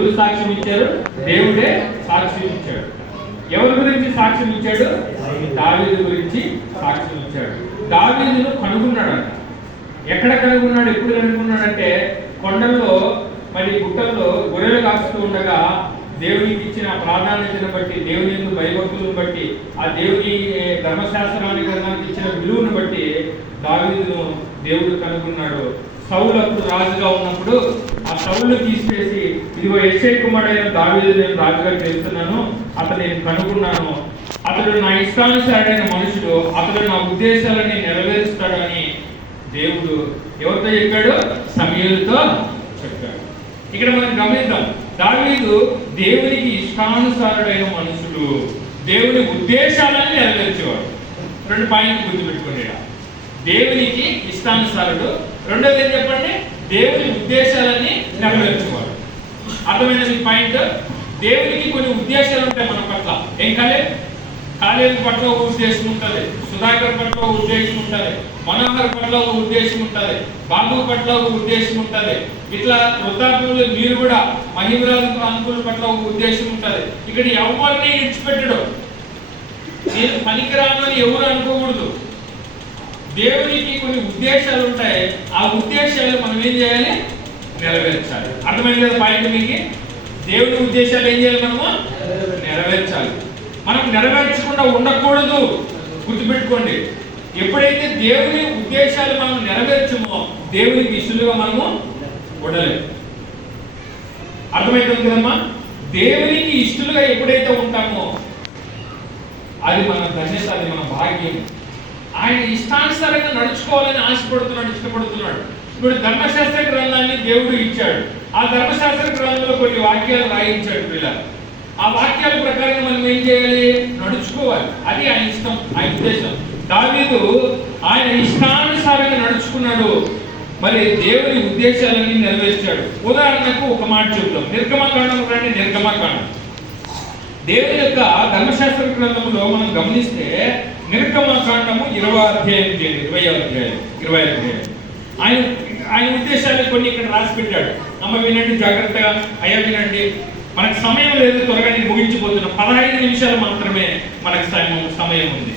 ఎవరు సాక్ష్యం ఇచ్చారు? దేవుడే సాక్ష్యం ఇచ్చాడు. ఎవరి గురించి సాక్ష్యం ఇచ్చాడు? దావీదు గురించి సాక్ష్యం ఇచ్చాడు. దావీదును కనుగొన్నాడు. ఎక్కడ కనుగొన్నాడు? ఎప్పుడు కనుగొన్నాడంటే కొండల్లో మరి గుట్టల్లో గొర్రెలు కాస్తూ ఉండగా దేవునికి ఇచ్చిన ప్రాధాన్యతను బట్టి, దేవుని యొక్క భయభక్తులను బట్టి, ఆ దేవుని ధర్మశాస్త్రానికి గ్రంథానికి ఇచ్చిన విలువను బట్టి దావీదును దేవుడు కనుగొన్నాడు. సౌలు అప్పుడు రాజుగా ఉన్నప్పుడు ఆ సౌలును తీసివేసి, ఇదిగో యెషై కుమారుడైన దావీదు నేను రాజుగా చేస్తున్నాను, అతను నేను కనుగొన్నాను, అతడు నా ఇష్టానుసారుడైన మనుషుడు, అతడు నా ఉద్దేశాలని నెరవేరుస్తాడని దేవుడు ఎవరితో చెప్పాడు? సమూయేలుతో చెప్పాడు. ఇక్కడ మనం గమనిద్దాం, దావీదు దేవునికి ఇష్టానుసారుడైన మనుషుడు, దేవుని ఉద్దేశాలను నెరవేర్చేవాడు. 2 పాయింట్లు గుర్తుపెట్టుకోండి. దేవునికి ఇష్టానుసారుడు, రెండోది ఏం చెప్పండి? దేవుని ఉద్దేశాలని నెరవేర్చేవాడు. అర్థమైన పాయింట్. దేవునికి కొన్ని ఉద్దేశాలు ఉంటాయి మన పట్ల. ఏం కాలేజీ పట్ల ఒక ఉద్దేశం ఉంటుంది, సుధాకర్ పట్ల ఒక ఉద్దేశం ఉంటుంది, మనోహర్ పట్ల ఒక ఉద్దేశం ఉంటుంది, బాబు పట్ల ఒక ఉద్దేశం ఉంటుంది. ఇట్లా వృద్ధాప్యంలో మీరు కూడా మహిమరాజు అంకుల పట్ల ఒక ఉద్దేశం ఉంటుంది. ఇక్కడ ఎవరిని ఇడిచిపెట్టడు. నేను పనికిరాను అని ఎవరు అనుకోకూడదు. దేవునికి కొన్ని ఉద్దేశాలు ఉంటాయి. ఆ ఉద్దేశాలు మనం ఏం చేయాలి? నెరవేర్చాలి. అర్థమైంది కదా పాయింట్ మీకు? దేవుని ఉద్దేశాలు ఏం చేయాలి? మనము నెరవేర్చాలి. మనం నెరవేర్చకుండా ఉండకూడదు. గుర్తుపెట్టుకోండి. ఎప్పుడైతే దేవుని ఉద్దేశాలు మనం నెరవేర్చమో దేవునికి ఇష్టలుగా మనము ఉండలేము. అర్థమవుతుంది కదమ్మా? దేవునికి ఇష్టలుగా ఎప్పుడైతే ఉంటామో అది మన ధన్యత, అది మన భాగ్యం. ఆయన ఇష్టానుసారంగా నడుచుకోవాలని ఆశపడుతున్నాడు, ఇష్టపడుతున్నాడు. ఇప్పుడు ధర్మశాస్త్ర గ్రంథాన్ని దేవుడు ఇచ్చాడు. ఆ ధర్మశాస్త్ర గ్రంథంలో కొన్ని వాక్యాలు రాయించాడు పిల్లలు. ఆ వాక్యాల ప్రకారం మనం ఏం చేయాలి? నడుచుకోవాలి. అది ఆయన ఇష్టం, ఆయన ఉద్దేశం. దావీదు ఆయన ఇష్టానుసారంగా నడుచుకున్నాడు, మరి దేవుని ఉద్దేశాలన్నీ నెరవేర్చాడు. ఉదాహరణకు ఒక మాట చెప్తాం. నిర్గమకాండం రండి. నిర్గమకాండం దేవుని యొక్క ధర్మశాస్త్ర గ్రంథంలో మనం గమనిస్తే నిర్గమకాండము 20వ అధ్యాయం ఆయన ఉద్దేశాలు కొన్ని ఇక్కడ రాసి పెట్టాడు. అమ్మ వినండి జాగ్రత్తగా, అయ్యా వినండి. మనకు సమయం లేదు, త్వరగా నేను ముగించిపోతున్నా. 15 నిమిషాలు మాత్రమే మనకు సమయం ఉంది.